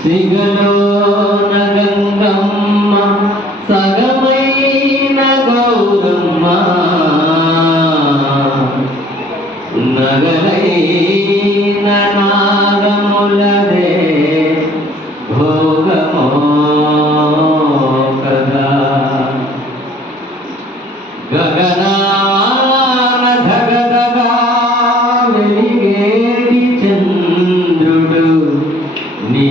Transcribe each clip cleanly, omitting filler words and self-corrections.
సిగలోన గంగమ్మ సగమైన గౌరమ్మ నగలైన నాగములదే భోగమో కదా గగనాన ధగధగా వెలిగేటి చంద్రుడు నీ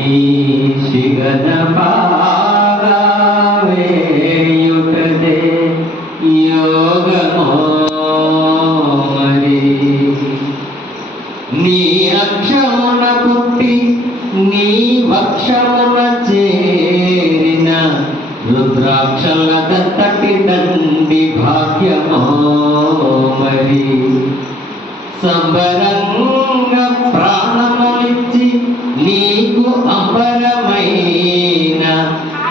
శిగన పాగా వేయుటదే యోగమో మరి నీ అక్షమున పుట్టి నీ వక్షమున చేరిన రుద్రాక్షల దత్తటి దండి భాగ్యమో మరి సంబరంగ ప్రాణములిచ్చి నీకు అంబరమైన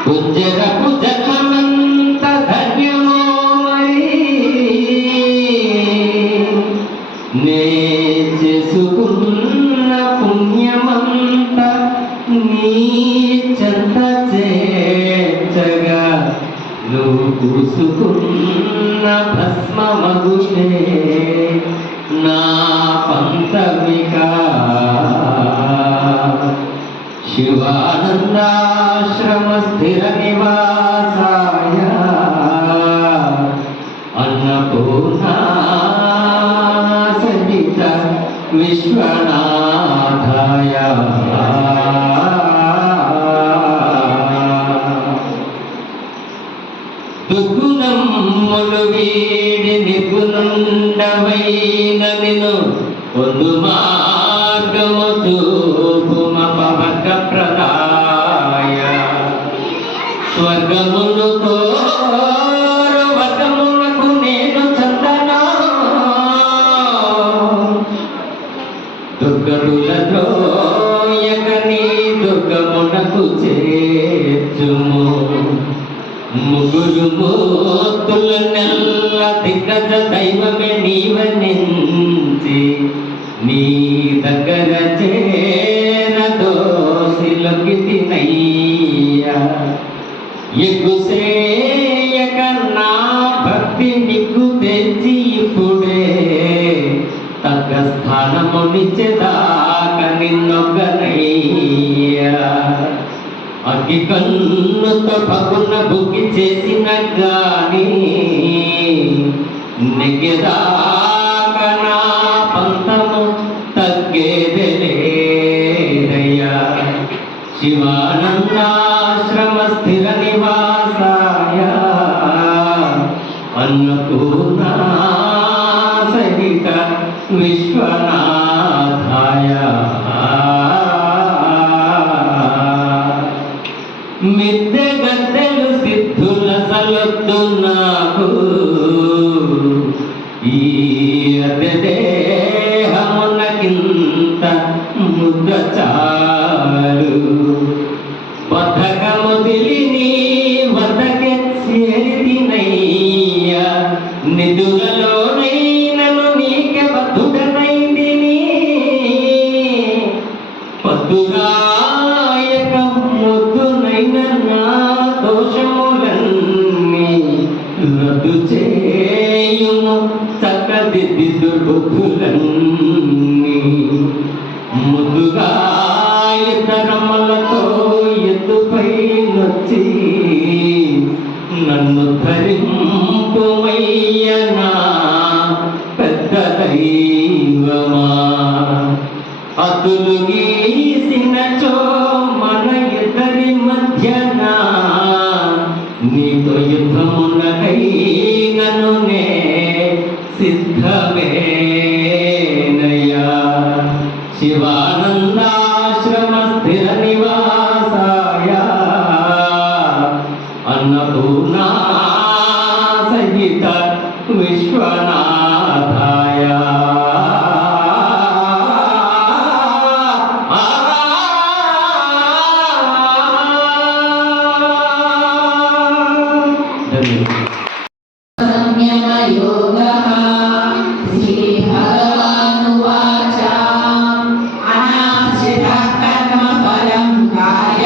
కుజరపు జన్మమంత ధన్యమో మరి నే చేసుకున్న పుణ్యమంత నీ చెంత చేర్చగా నువ్వు పూసుకున్న భస్మమగుషే నా పంతమిక శివానందాశ్రమ స్థిర నివాసాయ అన్నపూర్ణా సహిత విశ్వనాథాయ దుర్గుణములు వీడి నిర్గుణుండవైన నిన్ను పొందు మార్గము చూపుమ పవక ప్రదాయ స్వర్గమును కోరు వకమునకు నేను చందనా దుర్గముల ద్రోయకని దుర్గమునకు చేర్చుము ముగురు మూర్తుల నెల్ల దిగ్గజ దైవమే నీవనించి నీ దగ్గర చేర దోషిలోకి తినయ్యా ఎగ్గుసేయక నా భక్తి నీకు తెచ్చి ఇప్పుడే తగ్గ స్థానము నిచ్చేదాక నిన్నొగ్గనయ్యా అగ్గి కన్నుతో పగున బుక్కి చేసిన గాని నెగ్గెదాక నా పంతము తగ్గేదెలేదయ్యా శివానందాశ్రమ స్థిర నివాసాయ అన్నపూర్ణా సహిత విశ్వనాథాయ మిద్దె గద్దెలు సిద్ధుల సలొద్దు నాకు ఈ దేహమునకింత ముద్ద చాలు బద్ధకము దిలిని వద్దకే చేరితినయ్యా నిధులలోనైనను నీకే బద్ధుడనైందిని పద్దురాయక ముద్దునైన నా దోషములన్నీ రద్దు చేయుము చక్కదిద్ది దుర్బుద్ధులన్నీ ముందుగా ఇతరమ్మలతో ఎత్తుపై నొచ్చి నన్ను ధరింపుమయ్య నా పెద్ద దైవమా అతులు గీసినచో మన ఇద్దరి మధ్యన నీతో యుద్ధమునకై నన్ను నే సిద్ధమేనయ్యా శివానందాశ్రమ స్థిర నివాసాయ అన్నపూర్ణా సహిత విశ్వనాథాయ శ్రీ భగవానువాచ అనాశ్రిత కర్మ ఫలం కార్య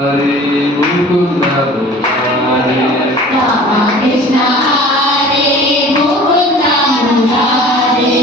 హరే ముకుంద మురారే రామ కృష్ణ హరే ముకుంద మురారే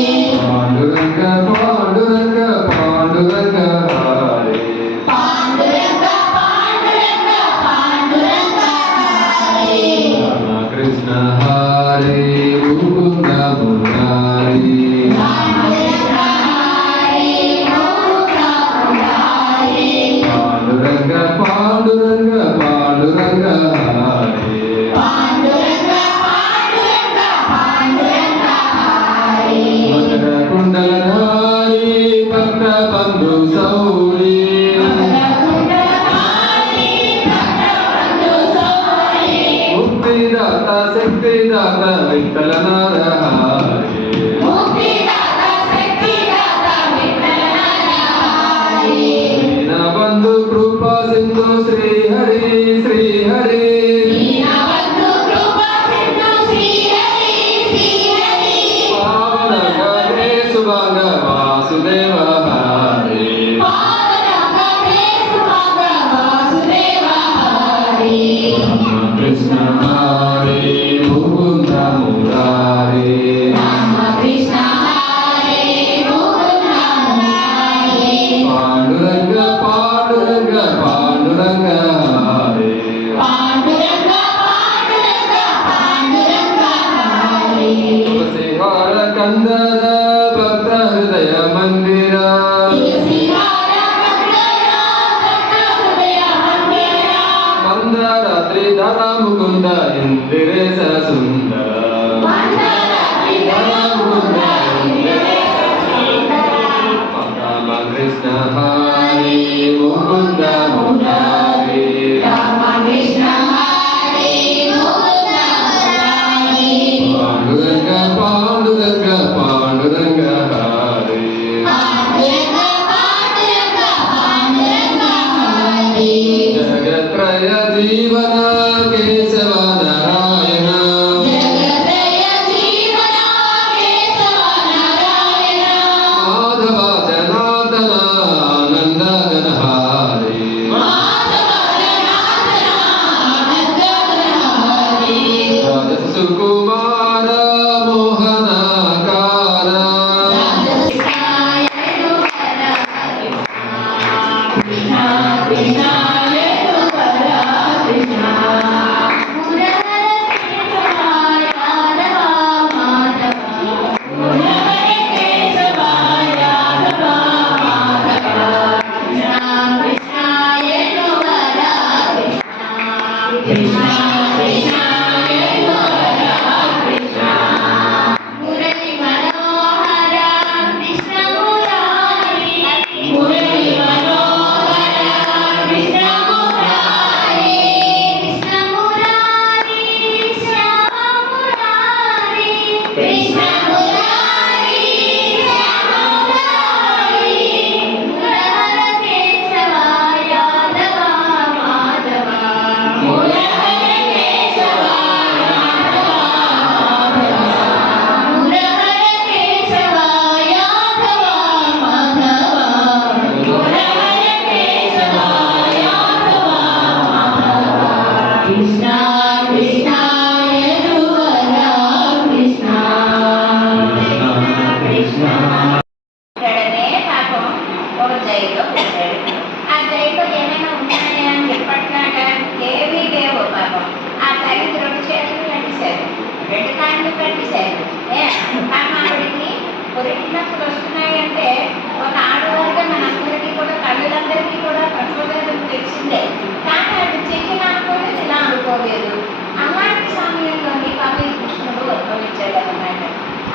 పాండురంగ పాండురంగ పాండురంగ హరే పాండురంగ పాండురంగ పాండురంగ హరే రామకృష్ణ హరే ముకుంద మురారే రామ కృష్ణ హరే ముకుంద మురారే పాండురంగ పాండురంగ పాండురంగ హరే పాండురంగ పాండురంగ పాండురంగ హరే మకర కుండలధారి భక్త బంధు సౌరి కుండలధారి భక్త బంధు సౌరి ముక్తిదాత శక్తిదాత విఠల నరహరి ముక్తిదాత శక్తిదాత విఠల నరహరి దీనబంధు కృపా సింధు శ్రీ హరి శ్రీ హరి దీనబంధు కృపా సింధు శ్రీ హరి శ్రీ హరి పావన హరే సుభాగ వాసుదేవ హరి పావన హరే సుభాగ వాసుదేవ హరి కృష్ణ హరి ముకుంద మురారి రామ కృష్ణ హరే ముకుంద మురారే పాండురంగ పాండురంగ పాండురంగ హరి పాండురంగ పాండురంగ పాండురంగ హరే తులసిహార కందర భక్త హృదయ మందిర తులసిహార మంగళ భక్త హృదయ మంగళ మందరాత్రి ధర ముకుంద ఇందిరేశ సుందర మంగళాత్రి ధర ముకుంద ఇంద్రేశ సుందర రామ కృష్ణ హరి ముకుంద మురారి రామ కృష్ణ హరే ముకుంద మురారే పాండురంగ పాండురంగ పాండురంగ హరి పాండురంగ పాండురంగ పాండురంగ హరే జగత్రయ జీవన కేశవ నారాయణ జగదయ జీవన కేశవ నారాయణ మాధవ జనార్దన ఆనంద గణహారి మాధవ జనార్దన ఆనంద హరే రాజస సుకుమార మోహనాకార రాజస్థాయను వర కృష్ణ కృష్ణాయను వర కృష్ణ మురహర కేశవ యాదవ మాధవ మురహర కేశవ యాదవ మాధవ కృష్ణ కృష్ణాయను వర కృష్ణ కృష్ణాయను వర కృష్ణ మురళి మనోహర కృష్ణ మురారి మురళి మనోహర కృష్ణ మురారి కృష్ణ మురారి శ్యామ మురారి కృష్ణ మురారి శ్యామ మురారి మురహర కేశవ యాదవ మాధవ మురహర కేశవ యాదవ మాధవ మురహర కేశవ యాదవ మాధవ మురహర కేశవ యాదవ మాధవ కృష్ణ కృష్ణ యదువర కృష్ణ కృష్ణ ఇక్కడనే పాపం ఒక జైల్లో పెట్టాడు. ఆ జైల్లో ఏమైనా ఉన్నాయా అని ఎప్పటిలాగా ఏమీ లేవు పాపం. ఆ తల్లికి 2 చేతులు కట్టేశారు, 2 కాళ్ళు కట్టేశారు. ఆవిడికి పొరిటి నొప్పులు వస్తున్నాయంటే ఒక ఆడవారిగా మనందరికీ కూడా తల్లులందరికీ కూడా ప్రసవవేదన తెలిసిందే. కానీ అది చెయ్యి అనుకోలేదు, ఇలా అనుకోలేదు. అలాంటి సమయంలోని పాప ఈ కృష్ణుడు ఉద్భవించాడు అన్నమాట.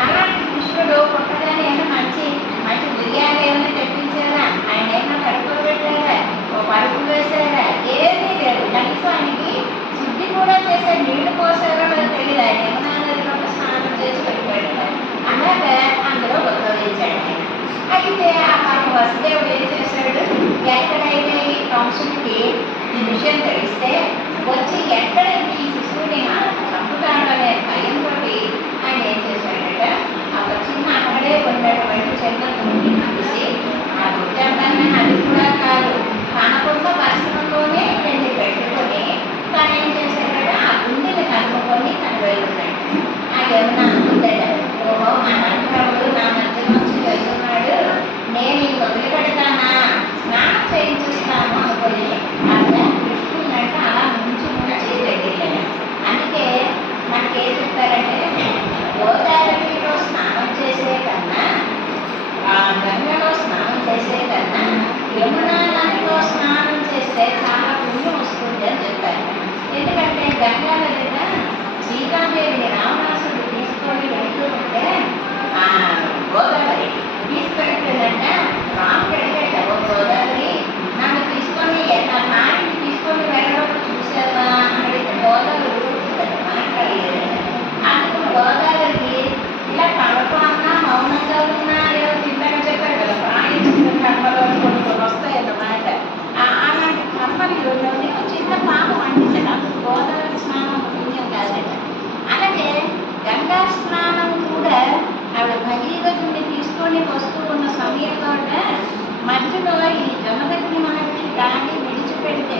అలాంటి కృష్ణుడు పుట్టగానే ఏమైనా మంచి మంచి బిర్యానీ ఏమైనా తెప్పించారా, ఆయన ఏమైనా కడుక్కోబెట్టారా, ఓ పరుపు వేశారా, ఏమీ లేదు. కనీసం ఆయనకి శుద్ధి కూడా చేసే నీళ్లు పోసారో లేదో తెలియదు. ఆయన ఏమైనా నదిలో స్నానం చేసి పెట్టాడు. అలాగే అందులో ఉద్భవించాడు ఆయన. అయితే ఆ పాప వసుదేవుడు ఏం చేశాడు, ఎక్కడైతే ఈ కంసుడికి ఈ విషయం తెలిస్తే వచ్చి ఎక్కడ ఈ శిశువుని చంపుతాడు అనే భయంతో ఆయన ఏం చేశాడట, ఒక చిన్న అక్కడే ఉన్నటువంటి చిన్న దుడ్డిని తీసి ఆ దుడ్డంగానే అది కూడా కాదు, కనకుండా వర్షంలోనే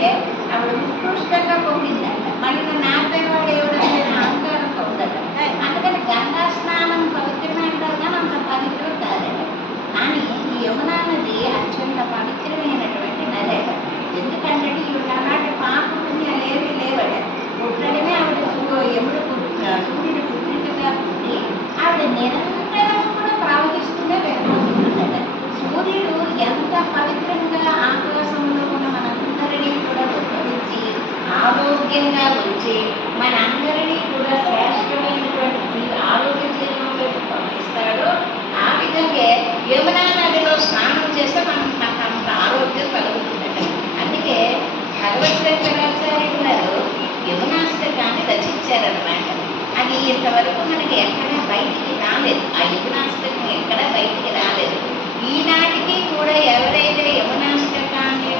అంటే ఆవిడ ఉత్కృష్టంగా పొందిందంట. మళ్ళీ నన్ను ఆపేవాడు ఎవడంటే అహంకారంతో ఉండదు. అందుకని గంగా స్నానం పవిత్రమైనది కానీ అంత పవిత్రం కాదండి. కానీ ఈ యమునా నది అత్యంత పవిత్రమైనటువంటి నది అట. ఎందుకంటే ఈవిడ అలాంటి పాప పుణ్యాలు ఏమీ లేవట. పుట్టడమే ఆవిడ సూర్యుడి పుత్రికగా పుట్టి ఆవిడ నిరంతరం కూడా ప్రవహిస్తూనే వెళ్ళిపోతుందట. సూర్యుడు ఎంత పవిత్రంగా ఆకాశంలో ఉన్న మనందరినీ కూడా ఉద్భవించి ఆరోగ్యంగా వచ్చి మనందరినీ కూడా శ్రేష్టమైనటువంటి ఆరోగ్య జీవనంలో పంపిస్తాడో ఆ విధంగా యమునా నదిలో స్నానం చేస్తే మనకు అంత ఆరోగ్యం కలుగుతుందట. అందుకే భగవత్ శంకరాచార్యులు గారు యమునాష్టకాన్ని రచించారనమాట. అది ఇంతవరకు మనకి ఎక్కడా బయటికి రాలేదు. ఆ యమునాష్టకం ఎక్కడా బయటికి రాలేదు. ఈనాటికి కూడా ఎవరైతే యమునాష్టకాన్ని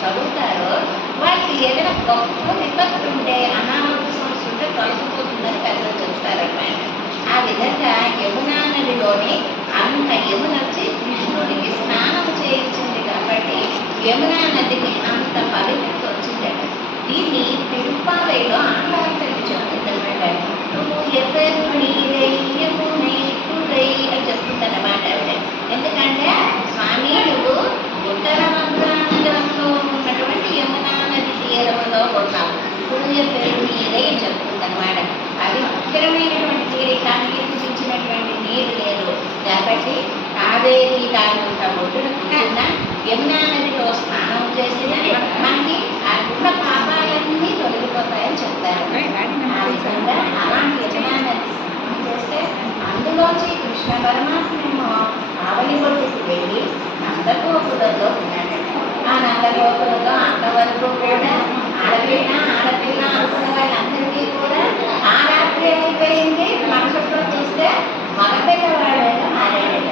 చదువుతారో వాళ్ళకి ఏదైనా గొప్ప విపత్తు ఉంటే అనారోగ్య సమస్య ఉంటే తొలగిపోతుందని పెద్దలు చెప్తారన్నమాట. ఆ విధంగా యమునా నదిలోని అంత యమున వచ్చి కృష్ణుడికి స్నానం చేయించింది కాబట్టి యమునా నదికి అంత పవిత్రత వచ్చిందట. దీన్ని తిరుప్పావైలో ఆంధ్రాంతరికి చెప్తుందన్నమాట. అని చెప్తుందన్నమాట ఆవిడ. ఎందుకంటే స్వామి నువ్వు ఉత్తర మధురానగరంలో ఉన్నటువంటి యమునా నది తీరంలో ఉన్నావు. సూర్య పేరు నీరే చెప్తుందన్నమాట. పవిత్రమైనటువంటి తీరి కనిపించినటువంటి నీరు లేదు కాబట్టి కావేరీ దానంత ఒడ్డున కూర్చున్న యమునా నదిలో స్నానం చేసిన మనకి ఉన్న పాపాలన్నీ తొలగిపోతాయని చెప్తారు. ఆ విధంగా అలాంటి యమునా నది స్నానం చేస్తే అందులోంచి కృష్ణ పరమాత్మేమో ఆవలి ఒడ్డుకు వెళ్ళి నందగోకులలో ఉన్నాడట. ఆ నందగోకులలో అంతవరకు కూడా ఆడపిల్ల అనుకున్న వాళ్ళందరికీ కూడా ఆ రాత్రి అయిపోయింది. మనసులో చూస్తే మగపిల్లవాడైనా మారాడట.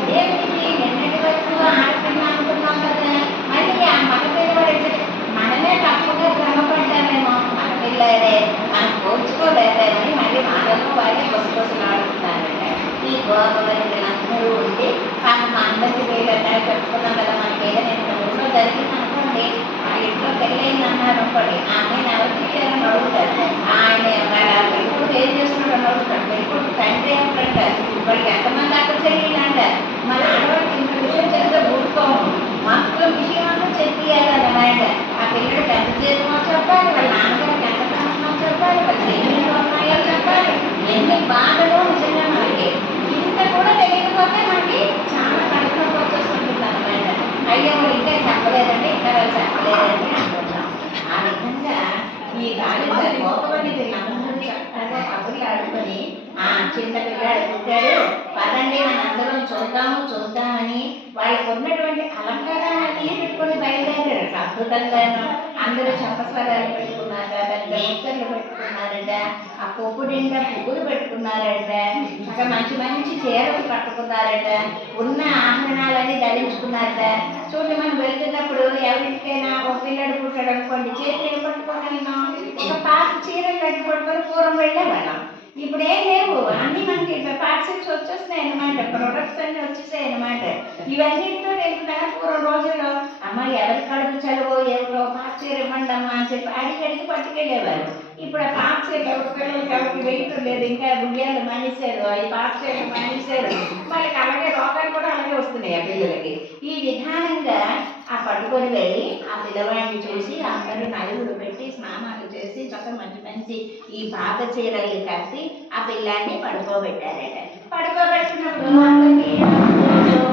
ఇదేమిటి నిన్నటి వరకు ఆడపిల్ల అనుకున్నాం కదా, మళ్ళీ ఆ మగపిల్లవాడైతే మనమే తప్పుగా భ్రమపడ్డామేమో, మగపిల్లాడే మనం పోల్చుకోలేదని మళ్ళీ వాళ్ళలో వాళ్ళే కొసలు ఆడుతున్నారట. ఈ గోపవరులందరూ ఉండి మనం అందరికీ వీళ్ళట చెప్పుకున్నాం కదా, మనకి ఏదైనా ఊళ్ళో జరిగింది అనుకోండి, ఆ ఇంట్లో పెళ్ళైంది అన్నారు అనుకోండి, ఆమెను ఎవరికి ఇచ్చారని అడుగుతారు. ఆయన పెళ్ళికొడుకు ఏం చేస్తున్నాడు అడుగుతాడు. పెళ్ళికొడుకు తండ్రి ఏమంటారు, వాడికి ఎంతమంది అక్కడ చెల్లిళ్ళు అంటారు. మన ఆడవాళ్ళకి ఇంత విషయం చెప్తే ఊరుకోము, మొత్తం విషయం అంతా చెప్పియాలన్నమాట. ఆ పిల్లడికి ఎంత జీవితమో చెప్పాలి, వాళ్ళ నాన్నగారికి ఎంత కష్టమో చెప్పాలి, వాళ్ళ ఎన్ని ఉన్నాయో చెప్పాలి, ఎన్ని బాధలు నిజంగా మనకి ఇంత కూడా తెలియకపోతే మనకి చాలా కష్టం వచ్చేస్తుంటుంది అన్నమాట. అయ్యో ఇంకా చెప్పలేదండి, ఇంకా చెప్పలేదండి అనుకుంటాం. ఆ విధంగా ఈ కాలేజీ గోపవల్లి వీళ్ళందరూ చక్కగా కబుర్లు ఆడుకొని చిన్న పిల్లాడు పుట్టాడు పదండి మన అందరం చూద్దామని వాళ్ళకు ఉన్నటువంటి అలంకారాన్ని పెట్టుకొని బయలుదేరారు. అద్భుతంగాను అందరూ చంపస్వరాలు పెట్టుకున్నారట, పెద్ద ముక్కర్లు పెట్టుకున్నారట, ఆ పొప్పు నిండా పువ్వులు పెట్టుకున్నారట, ఇంకా మంచి చీరలు కట్టుకున్నారట, ఉన్న ఆభరణాలన్నీ ధరించుకున్నారట. చూడండి, మనం వెళ్తున్నప్పుడు ఎవరింటికైనా ఒక పిల్లడు పుట్టాడు అనుకోండి, చేతులు పట్టుకొని వెళ్ళినాం, ఒక పాత చీరలు కట్టి పట్టుకొని పూర్వం వెళ్ళేవాళ్ళం. ఇప్పుడు ఏం లేవు, అన్నీ మనకి పార్సల్స్ వచ్చేస్తున్నాయి అన్నమాట, ప్రొడక్ట్స్ అన్నీ వచ్చేసాయి అన్నమాట. ఇవన్నిటితో వెళ్తున్నారు. పూర్వం రోజుల్లో అమ్మ ఎవరి కడుపు చలువో ఎవరో పాత చీర ఇవ్వండి అమ్మ అని చెప్పి అడిగి పట్టుకెళ్ళేవారు. ఇప్పుడు ఆ పాత చీరలు ఎవరికి వేయటం లేదు, ఇంకా బుయ్యాలు మానేశారు, అవి పాత చీరలు మానేశారు. వాళ్ళకి అలాగే రోగాలు కూడా అలాగే వస్తున్నాయి ఆ పిల్లలకి. ఈ విధానంగా ఆ పట్టుకొని వెళ్ళి ఆ పిల్లవాడిని చూసి అందరూ నలుగురు పెట్టి స్నానాలు చేసి చక్కగా మంచి ఈ పాత చీరలు కట్టి ఆ పిల్లాన్ని పడుకోబెట్టారట. పడుకోబెట్టినప్పుడు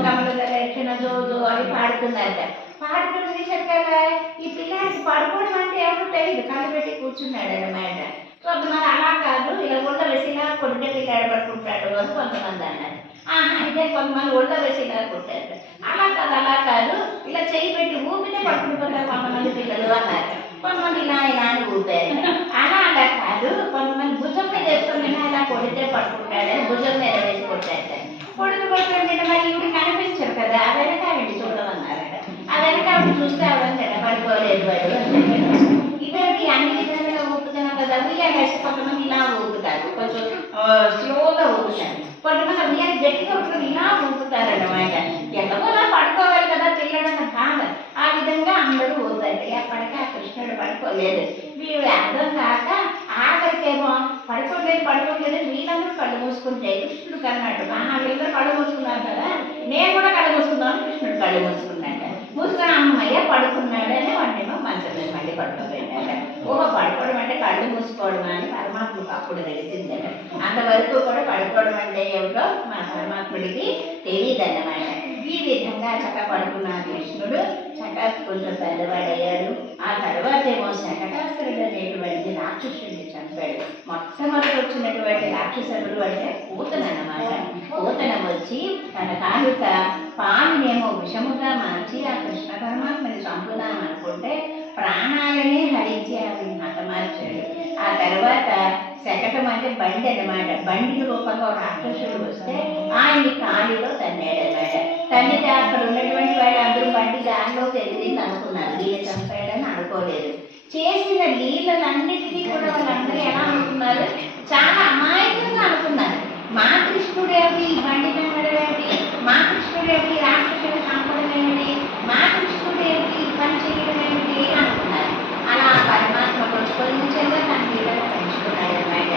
కమల రక్షణ జోజో అని పాడుతున్నారట. పాడుతుంది చక్కగా ఈ పిల్లాడికి పడుకోవడం అంటే ఎవరు తెలియదు, కళ్ళు పెట్టి కూర్చున్నాడు అన్నమాట. కొంతమంది అలా కాదు, ఇలా ఒళ్ళ వేసిలా కొడుకే పిల్లాడు పడుకుంటాడు అని కొంతమంది అన్నారు. ఇదే కొంతమంది ఒళ్ళ వేసిలా కొట్టారు. అలా కాదు ఇలా చేయి పెట్టి ఊపితే పడుకుంటారు కొంతమంది పిల్లలు అన్నారు. కొంతమంది ఇలా అని ఊపారు. అలా కాదు, కొంతమంది భుజం మీద వేసుకొని ఇలా కొడితే పడుకుంటాడని భుజం మీద వేసి కొట్టారు. కొడుతుంటే మరి ఇవి కనిపించారు కదా, ఆ వెనక ఆవిడ చూడమన్నారట. ఆ వెనక ఆవిడ చూస్తే ఆవిడ పడుకోలేదు వాడు. ఇవన్నీ అన్ని విధాలుగా ఊపుతున్నాం కదా, ఉయ్యాలు వేసి కొంతమంది ఇలా ఊపుతారు, కొంచెం స్లోగా ఊపుతారు. కొంతమంది ఉయ్యాలు గట్టిగా ఉంటుంది ఇలా ఊపుతారన్నమాట. ఎలాగోలా పడుకోవాలి కదా పిల్లడన్న బాధ. ఆ విధంగా అందరూ ఊపుతారు. ఎప్పటికీ ఆ కృష్ణ పడుకోలేదు. వీడు అర్థం కాక ఆఖరికేమో పడుకోలేదు వీళ్ళందరూ కళ్ళు మూసుకుంటే కృష్ణుడు కన్నాడు. వీళ్ళందరూ కళ్ళు మూసుకున్నారు కదా, నేను కూడా కళ్ళు మూసుకున్నాను. కృష్ణుడు కళ్ళు మూసుకున్నాడు. మూసుకొని అమ్మయ్య పడుకున్నాడని వాడినేమో మంచం మీద మళ్ళీ పడుకోబెట్టాడు. పడుకోవడం అంటే కళ్ళు మూసుకోవడం అని పరమాత్మకు అప్పుడు తెలిసిందట. అంతవరకు కూడా పడుకోవడం అంటే ఏమిటో మన పరమాత్ముడికి తెలియదన్నమాట. ఈ విధంగా చక్క పడుకున్నాడు కృష్ణుడు. చక్క కొంచెం పెద్దవాడయ్యాడు. ఆ తర్వాత ఏమో శకటాసురుడు అనేటువంటి రాక్షసుడిని చంపాడు. మొట్టమొదటి వచ్చినటువంటి రాక్షసుడు అంటే పూతన అన్నమాట. పూతన వచ్చి తన కాలుక పాలునేమో విషముగా మార్చి ఆ కృష్ణ పరమాత్మని చంపుదాం అనుకుంటే ప్రాణాలనే హరించి ఆవిడ హతమార్చాడు. ఆ తర్వాత శకటం అంటే బండి అన్నమాట. బండి రూపంగా రాక్షసుడు వస్తే ఆయన్ని కాలిలో తన్నాడు అన్నమాట. తన్నితే అక్కడ ఉన్నటువంటి వాళ్ళు అందరూ బండి దారిలో తెలిసింది అనుకున్నారు. ఈయన చంపాడని అనుకోలేదు. చేసిన లీలలన్నిటినీ కూడా వాళ్ళందరూ ఎలా అనుకున్నారు? చాలా అమాయకంగా అనుకున్నారు. మా కృష్ణుడేమిటి ఈ బండి నమ్మడమేమిటి, మా కృష్ణుడేమిటి రాక్షసుడు చంపడమేమిటి, మా కృష్ణుడేమిటి ఈ పని చేయడం ఏమిటి అనుకున్నారు. అలా పరమాత్మ కొంచెంగా తన లీలను పెంచుకున్నాడు అన్నమాట.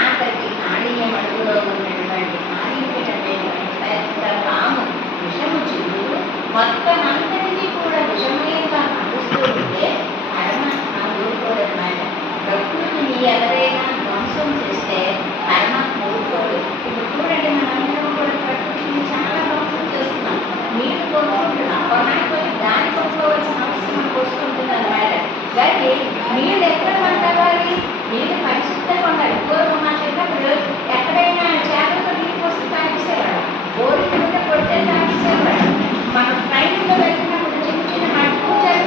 ఆఖరికి కాళీయం అడుగులో ఉన్నటువంటి కాళీపీఠమైనటువంటి పెద్ద పాము విషము చిల్లుడు మొత్తం అందరినీ కూడా విషమయంగా నడుస్తూ ఉంటే పరమాత్మ ఊరుకోడన్నమాట. ప్రకృతిని ఎవరైనా ధ్వంసం చేస్తే పరమాత్మ ఊరుకోడు. ఇప్పుడు చూడండి, మనందరం కూడా ప్రకృతిని చాలా ధ్వంసం చేస్తున్నాం. నీళ్లు కొనుక్కుంటున్నాం, కొనకపోతే దాన్ని కొనుక్కోవాల్సిన అవసరం మనకు వస్తుంటుంది అన్నమాట. కానీ నీళ్ళు ఎక్కడ పండాలి? నీళ్ళు పరిశుద్ధంగా ఉండాలి. పూర్వం మా చిన్నప్పుడు ఎక్కడైనా చేపలతో నీళ్ళు వస్తే తాగిసేవాడు, బోరికి ఉంటే కొడితే తాగిసేవాడు. మనం ట్రైన్లో వెళ్ళినప్పుడు చిన్న చిన్న మట్టి పూజలు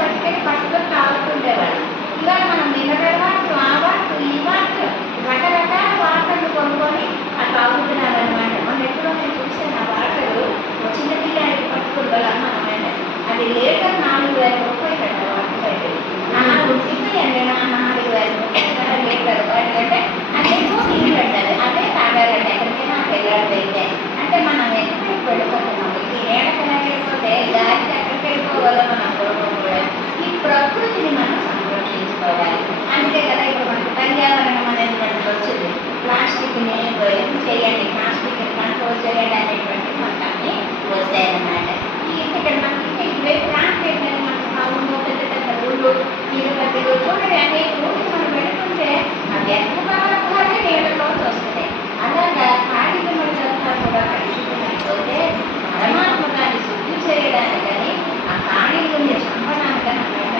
పట్టుకొని తాగుతుండేవాడు. ఇవాళ మనం మినరల్ వాటర్, ఆ వాటర్, ఈ వాటర్, రకరకాల వాటర్లు కొనుక్కొని ఆ తాగుతున్నారు అనమాట. మొన్న ఎప్పుడో నేను చూసాను ఆ వాటరు చిన్న పిల్లాడికి పట్టుకుని అన్నమాట. అది లీటర్ 4,000 రూపాయలు కదా వాటర్ ప్యాకెట్. అలా ఉండిపోయండి నా 4,000 రూపాయలు లీటర్ అంటే అదేమో నీళ్ళు పెట్టాలి, అదే తాగాలండి ఎక్కడికైనా వెళ్ళాడైతే. అంటే మనం ఎక్కడికి వెళ్ళిపోతున్నాం? ఈ ఏడకి వెళ్ళిపోతే దానికి ఎక్కడికి వెళ్ళిపోవాలో మనం కొడుకు కూడా. ఈ ప్రకృతిని మనం సంరక్షించుకోవాలి. అందుకే కదా ఇప్పుడు మనకు పర్యావరణం అనేటువంటి వచ్చింది. ప్లాస్టిక్ని ఎందుకు చేయండి, ప్లాస్టిక్ని కంట్రోల్ చేయండి అనేటువంటి మనకి వస్తాయన్నమాట. ఇక్కడ మనకి ఇటువైపు రాకపోతే మనకు అవును పెద్ద పెద్ద ఊళ్ళు, తిరుపతిలో చూడండి అనేక ఊళ్ళు మనం పెడుతుంటే అవి ఎక్కువ నీళ్ళలోకి వస్తున్నాయి. అలాగా కాళీకుల చెత్త కూడా కలుషితమైపోతే పరమాత్మ దాన్ని శుద్ధి చేయడానికని ఆ కాళీకుల్ని చంపడానికని అన్నమాట.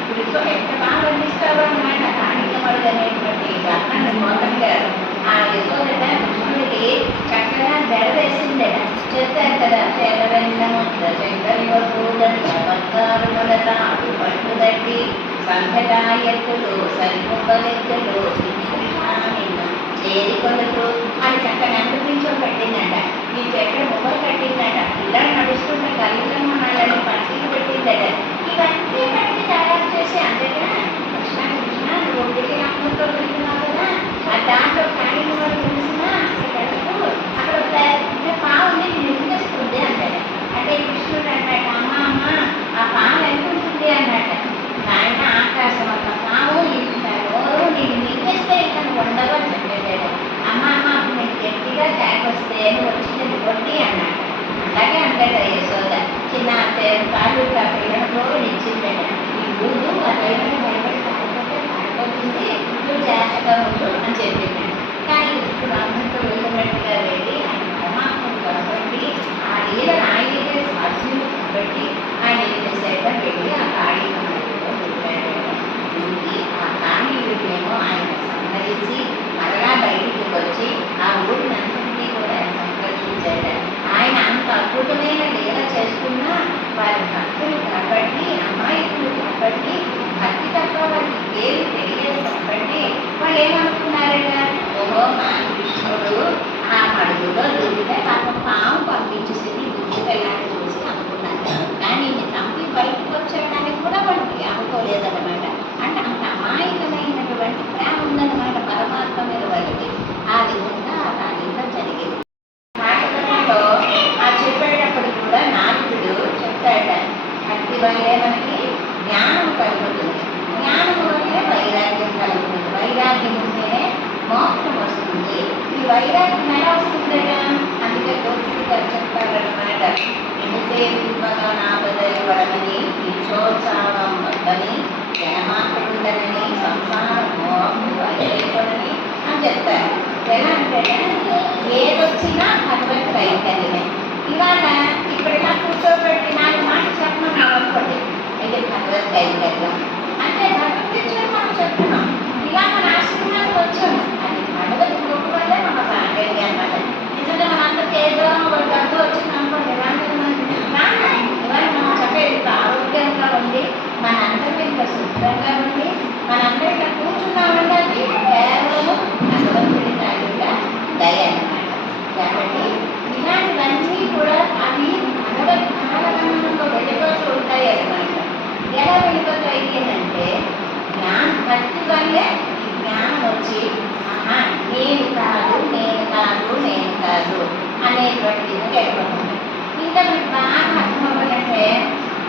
ఇప్పుడు ఎంత బాగా వర్ణిస్తారో అన్నమాట కాళీకుడు అనేటువంటి ఘటనని మోహన్ గారు. ఆ యశోదట కృష్ణుడికి చక్కగా బెడవేసిందట. చెప్తారు కదా, పట్టుదట్టి సంఘటాయత్తులు సరికొబ్బలెత్తులు చేరికొలకు అని చక్కని అనిపించో పెట్టిందట. ఈ చెట్ల ముగ్గులు కట్టిందట. పిల్లలు నడుస్తుంటే కళ్ళని పట్టికి పెట్టిందట. ఇవన్నీ పెట్టి తయారు చేసి అందుకే కృష్ణ కృష్ణ నువ్వు ఒంటికి అమ్మతో వెళ్తున్నావు కదా, ఆ దాంట్లో కాళీ వాడు తెలిసినా అక్కడ పెద్ద పావుని నిందిస్తుంది అన్నాడు. అంటే కృష్ణుడు అన్నట్టు అమ్మ అమ్మ ఆ పాము ఎంత ఉంటుంది అన్నట్ట. ఆయన ఆకాశం అంత పాము ఇంత నోరు నేను నిందిస్తే ఇంకా నువ్వు ఉండవు అని చెప్పేశాడు. అమ్మ అమ్మ నేను గట్టిగా వస్తే నువ్వు వచ్చింది కొట్టి అన్నాడు. అలాగే అంటాడు యశోద. చిన్న కాళ్ళు పిల్లల నోరు నిచ్చిందట. ఈ ఊరు అదేమైనా భయపడి పారిపోతే పారిపోతుంది, నువ్వు జాగ్రత్తగా ఉండు అని చెప్పింది. కానీ ఇప్పుడు అందరితో వెళ్ళినట్టుగా వెళ్ళి ఆయన పరమాత్మను కాబట్టి ఆ లీలను ఆయనకే సాధ్యం కాబట్టి ఆయన ఏం చేశాక వెళ్ళి ఆ కాళీలో దూకాడు. దూకి ఆ కాళీయుడినేమో ఆయన సంహరించి మరలా బయటికి వచ్చి ఆ ఊరిని అందరినీ కూడా సంరక్షించాడు. ఆయన అంత అద్భుతమైన లీల చేసుకున్నా వారి భక్తులు కాబట్టి, అమాయకులు కాబట్టి, భక్తి తప్ప వారికి ఏమి తెలియదు కాబట్టి వాళ్ళు ఏమనుకున్నారట, ఓహో మా కృష్ణుడు ఆ మడుగులో దూరితే పాపం పాము పంపించేసింది దూకి వెళ్ళాలని చూసి అనుకున్నారు. కానీ ఇది చంపి బయటకు వచ్చేయడానికి కూడా వాళ్ళకి అనుకోలేదన్నమాట. అంటే అంత అమాయకమైనటువంటి ప్రేమ ఉందన్నమాట పరమాత్మ మీద వాళ్ళకి. ఆ విధంగా ఆ కార్యంలో జరిగింది. భాగవతంలో ఆ చెప్పేటప్పుడు కూడా నారదుడు చెప్తాడ, భక్తి వల్లే మనకి జ్ఞానం కలుగుతుంది. జ్ఞానం వల్ల వైరాగ్యం ఉంటేనే మోక్షం వస్తుంది. ఈ వైరాగ్యం ఎలా వస్తుందట? అందుకే కోర్చుడు గారు చెప్తారన్నమాట. ఎంతసేపుగా నా బదలి వరమని నిచోత్సాహం వద్దని జనమాత్రుడని సంసారం అయిపోనని అని చెప్తారు. ఎలా అంటే ఏదొచ్చినా భగవత్ కైంకర్యమే. ఇవాళ ఇప్పుడు ఇలా కూర్చోబెట్టి నాకు మాట చెప్పమని అనుకోండి, ఇది భగవత్ కైంకర్యం అంటే భగవద్గీత మనం చెప్తున్నాం. ఇలా మన ఆశ్రమానికి వచ్చాము, అది భగవద్ కృప వల్లే మన సాంగత్యం అన్నమాట. నిజంగా మనందరికీ ఏదో ఒక డబ్బు వచ్చింది అనుకోండి, ఇవాళ మనం చెప్పేది ఆరోగ్యంగా ఉండి మనందరం ఇంకా శుభ్రంగా ఉండి మనందరం ఇక్కడ కూర్చున్నామంటే అది కేవలం భగవంతుడి తాలూకా దయ అన్నమాట. కాబట్టి ఇలాంటివన్నీ కూడా అవి భగవద్ కాలగమనంలో వెళ్ళిపోతూ ఉంటాయి అన్నమాట. ఎలా వెళ్ళిపోతాయి అంటే భక్తి వల్లే ఈ జ్ఞానం వచ్చి ఆహా నేను కాదు నేను కాదు నేను కాదు అనేటువంటి వెళ్ళిపోతుంది. ఇంకా మీకు బాగా అర్థం అవ్వాలంటే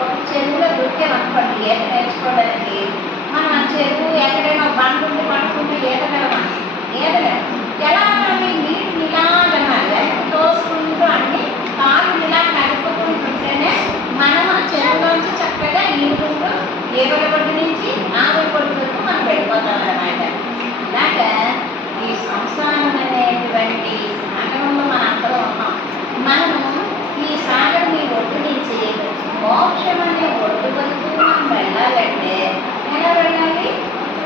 ఒక చెరువులో దొరికే అనుకోండి ఈత నేర్చుకోవడానికి, మనం ఆ చెరువు ఎక్కడైనా బండుంటే పడుకుంటే ఈతగలమా? ఈతలేము. ఎలా అని నీటిని ఇలాగనాలి తోసుకుంటూ అన్ని కాళ్ళు ఇలా కలుపుకుంటుంటేనే మనం ఆ చెరువులోంచి చక్కగా ఈడుకుంటూ ఏవల పొట్టు నుంచి ఆవిడ పొట్టు మనం వెళ్ళిపోతాం అన్నమాట. అలాగా ఈ సంసారం అనేటువంటి సాగరంలో మన అందరం ఉన్నాం. మనము ఈ సాగరం ఒడ్డు నుంచి మోక్షం అనే ఒడ్డు వరకు మనం వెళ్ళాలంటే ఎలా వెళ్ళాలి?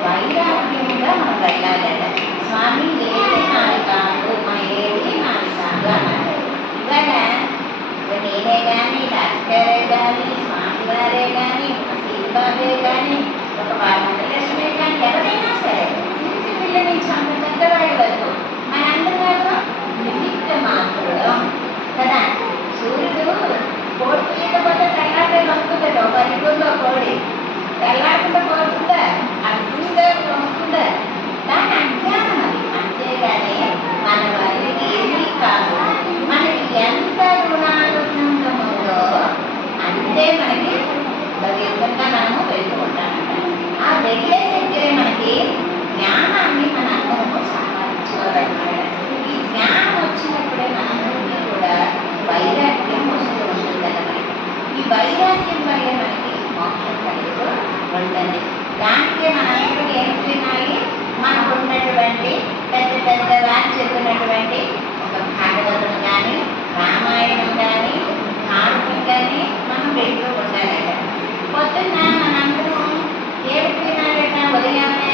వైరాగ్యంగా మనం వెళ్ళాలంటే స్వామి ఏది నాది కాదు, మా ఏది నాది కాదు అన్నారు. ఇవాళ నేనే కానీ డాక్టరే కానీ స్వామి వారే కానీ ఒక శ్రీబాబే కానీ ఒక వారందలక్ష్మే కానీ ఎవరైనా సరే చిన్న పిల్లల నుంచి అంత పెద్దవాడి వరకు మనందరూ నిమిత్త మాత్రం కదా. సూర్యుడు కోడి తీయకపోతే తెల్లాటే వస్తుందట, ఒక పరిపూర్లో కోడి తెల్లాడకుండా పోతుందా? అర్థంగా వస్తుందా? దాని అజ్ఞానం అది. అంతేగాని మన వాళ్ళకి ఏమీ కాదు. మనకి ఎంత రుణానుబంధం ఉందో అంతే మనకి భగవంతంగా మనము వెళ్తూ ఉంటామంట. ఆ వెళ్ళే దగ్గరే మనకి జ్ఞానాన్ని మన అందరము సంపాదించుకోవాలన్నమాట. ఈ జ్ఞానం వచ్చినప్పుడే మనందరికీ కూడా వైరాగ్యం వస్తూ ఉంటుందన్నమాట. ఈ వైరాగ్యం వల్ల మనకి మోక్షం కలుగుతూ ఉంటుంది. దానికే మనందరూ ఏం తినాలి? మనకు ఉన్నటువంటి పెద్ద పెద్ద వారు చెప్పినటువంటి ఒక భాగవతం కానీ రామాయణం కానీ భారతం కానీ మనం వెళ్తూ ఉండాలట. పొద్దున్న మనందరం ఏమి తినాలట? ఉదయాన్నే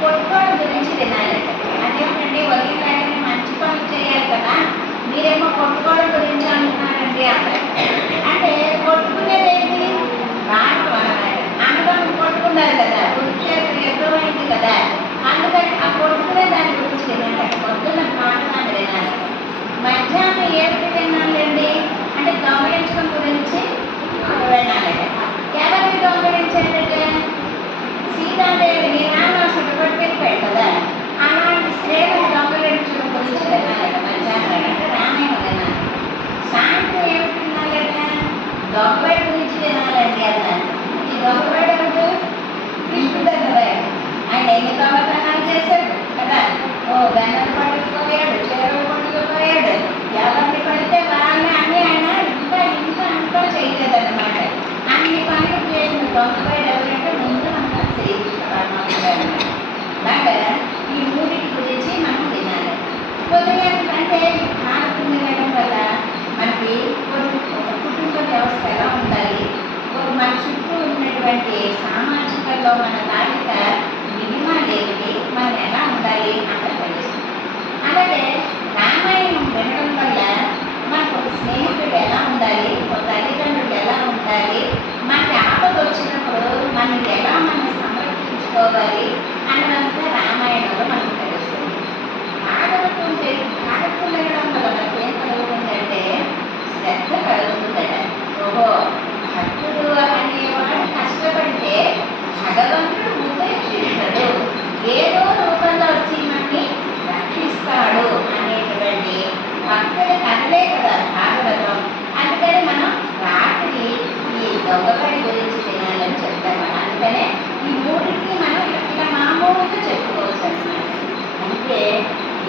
కొట్టుకోవడం గురించి తినాలట. అదేంటంటే ఉదయం లాగానే మంచి పనులు చేయాలి కదా, మీరేమో కొట్టుకోవడం గురించి అంటున్నారండి అక్కడ. అంటే కొట్టుకునేది ఏంటి? రావడం అన్నమాట. అన్నదమ్ములు కొట్టుకున్నారు కదా, కురుక్షేత్రం యుద్ధం అయింది కదా, అందుకని ఆ కొట్టుకునే దాని గురించి తినాలి. పొద్దున్న పాఠాన్ని తినాలి. మధ్యాహ్నం ఏమిటి తినాలండి అంటే దొంగలించడం గురించి వినాలట. ఎవరిని దొంగలించారంటే సీతాదేవి నీ నాన్న అసలు పట్టుకెళ్ళిపోయాడు కదా, అలాంటి స్త్రీలను దొంగలించడం గురించి వినాలట. మధ్యాహ్నం అంటే రామాయణం వినాలి. సాయంత్రం ఏమిటి తినాలట? దొంగవాడి గురించి తినాలండి అన్నారు. ఈ దొంగవాడు ఎవరు? కృష్ణుడు అన్నవాడు. ఆయన ఎన్ని దొంగతనాలు చేశాడు కదా. ఓ వెన్నలు పట్టుకుపోయాడు, చీరలు పట్టుకుపోయాడు, ఎవరిని పడితే వాళ్ళని అన్నీ ఆయన ఇంకా చేయలేదన్నమాట. అన్ని పనులు చేసిన దొంగవాడు ఎవరంటే ముందు మన శ్రీకృష్ణ పరమాత్ముడు అన్నమాట. అలాగా ఈ మూడింటి గురించి మనం తినాలి. ఉదయం అంటే భారతం తినడం వల్ల మనకి కుటుంబ వ్యవస్థ ఎలా ఉండాలి, మన చుట్టూ ఉన్నటువంటి సామాజికల్లో మన తాలూకా నియమాలు ఏమిటి, మనం ఎలా ఉండాలి అన్నది తెలుస్తుంది. అలాగే రామాయణం వినడం వల్ల మనకు ఒక స్నేహితుడు ఎలా ఉండాలి, ఒక తల్లిదండ్రులు ఎలా ఉండాలి, మనకి ఆపద వచ్చినప్పుడు మనం ఎలా మనం సంరక్షించుకోవాలి అన్నదంతా రామాయణంలో మనకు తెలుస్తుంది. భాగవతం వినడం వల్ల మనకి ఏం కలుగుతుందంటే శ్రద్ధ కలుగుతుందట. ఓహో భక్తుడు అనేవాడు కష్టపడితే భగవంతుడు ఉపేక్షిస్తాడు, ఏదో రూపంలో వచ్చి మనని రక్షిస్తాడు అనేటువంటి భక్తుడు కథలే కదా భాగవతం. అందుకని మనం రాత్రి ఈ దొంగపడి గురించి తినాలని చెప్తాము. అందుకనే ఈ మూడింటిని మనం ఇట్లా మామూలు అందుకే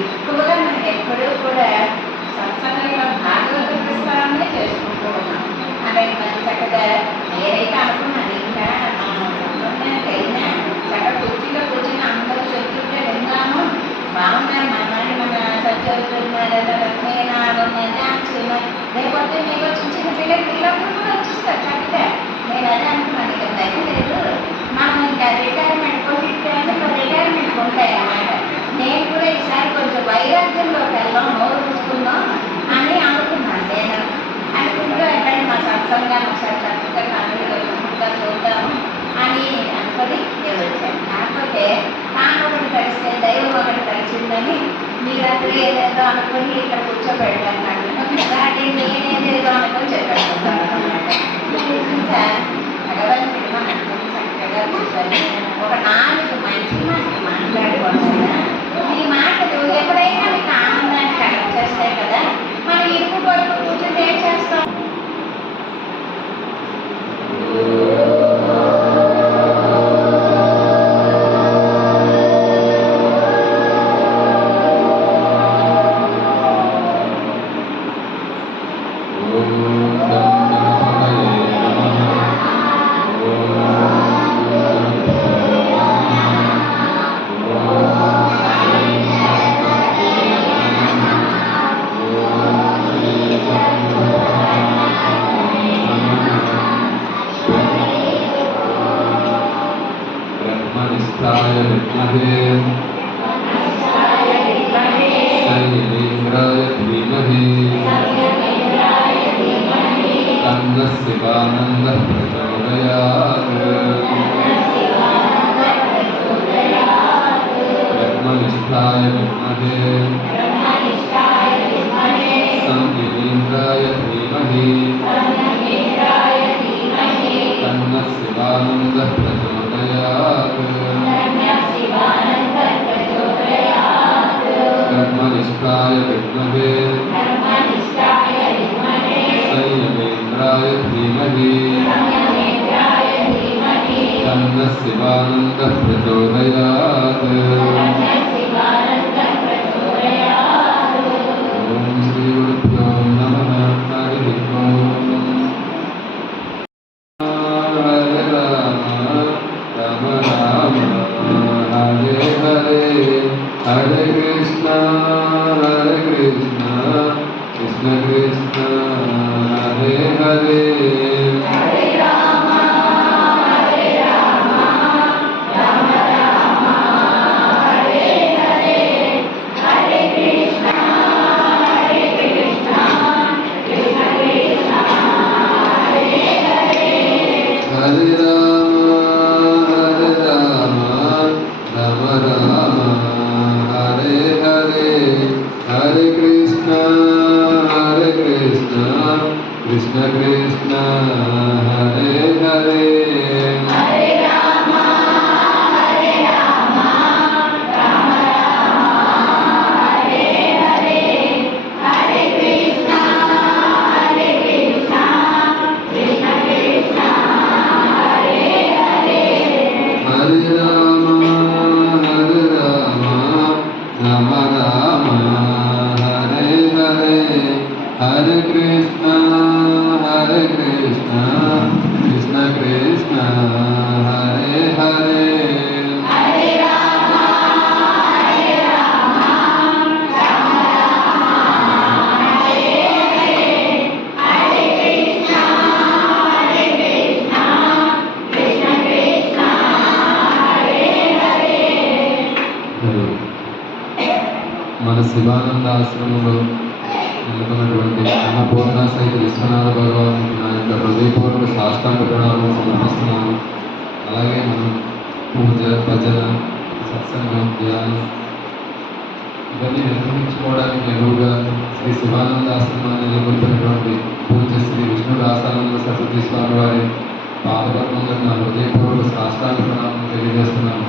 ఎక్కువగా మనకి ఎప్పుడూ కూడా సత్సంగంలో భాగవత ప్రస్తావనే చేసుకుంటూ ఉన్నాం. అలాగే మరి చక్కగా నేనైతే అనుకున్నాను ఇంకా సత్సంగానికి అయినా చక్కగా కుర్చీలో కూర్చొని అందరూ చెప్తుంటే విన్నాము, బాగున్నారు మన సత్యవతున్నారు, లక్ష్మీనారాయణ, లేకపోతే మీకు చిన్న చిన్న పిల్లలు పిల్లలు కూడా వచ్చేస్తారు చక్కగా. నేను అదే అనుకున్నాను, ఇక దయ లేదు, మనం ఇంకా రిటైర్మెంట్ రిటైర్మెంట్ ఉంటాయి అన్నమాట. నేను కూడా ఈసారి కొంచెం వైరాగ్యంలోకి వెళ్దాం, నోరు చూసుకుందాం అని అనుకున్నాను. నేను అనుకుంటూ ఎక్కడ మా సత్సంగాన్ని ఒకసారి చక్కగా కనుక చూద్దాము అని అనుకొని నేను వచ్చాను. కాకపోతే తాను ఒకటి కలిస్తే దైవం ఒకటి కలిసిందని మీరందరూ ఏదేదో అనుకుని ఇక్కడ కూర్చోబెట్టాను. నేనేదేదో అనుకుని చెప్పేస్తున్నాను అన్నమాట. ఇంకా భగవంతుడు అనుకుని చక్కగా కూర్చొని ఒక 4 మంచి మాటలు మాట్లాడుకోవాల్సిన ఈ మాటలు ఎప్పుడైనా మీకు ఆనందాన్ని కలెక్ట్ చేస్తాయి కదా. మనం ఇరుకు కొరకు కూర్చొని ఏం చేస్తాం? ब्रह्मनिष्ठाय विद्महे सैलेन्द्राय धीमहि तन्नः शिवानन्दः प्रचोदयात्। ब्रह्मनिष्ठाय विद्महे सैलेन्द्राय धीमहि तन्नः शिवानन्दः प्रचोदयात्। ब्रह्मनिष्ठाय विद्महे संयमेन्द्राय धीमहि तन्नः शिवानन्दः प्रचोदयात्। ॐ श्रीगुरुभ्यो नमः। हरिः ॐ। हरे राम राम राम हरे हरे, हरे कृष्णा कृष्ण कृष्ण हरे हरे। हरे राम राम राम हरे हरे, हरे कृष्ण कृष्ण कृष्ण हरे हरे। हरे राम राम राम हरे हरे, हरे कृष्ण कृष्ण कृष्ण हरे हरे। మన శివానంద ఆశ్రమంలో నెలకొన్నటువంటి అన్నపూర్ణ సహిత విశ్వనాథ భగవాన్ నా యొక్క హృదయపూర్వక సాష్టాంగ ప్రణామాలు సమర్పిస్తున్నాను. అలాగే మనం పూజ, భజన, సత్సంగం, ధ్యానం ఇవన్నీ నిర్వహించుకోవడానికి ఎదురుగా శ్రీ శివానంద ఆశ్రమాన్ని నెలకొల్పినటువంటి పూజ శ్రీ విష్ణు దాసానంద సరస్వతి స్వామి వారి పాదపద్మంలో నా హృదయపూర్వక సాష్టాంగ ప్రణామాలు తెలియజేస్తున్నాను.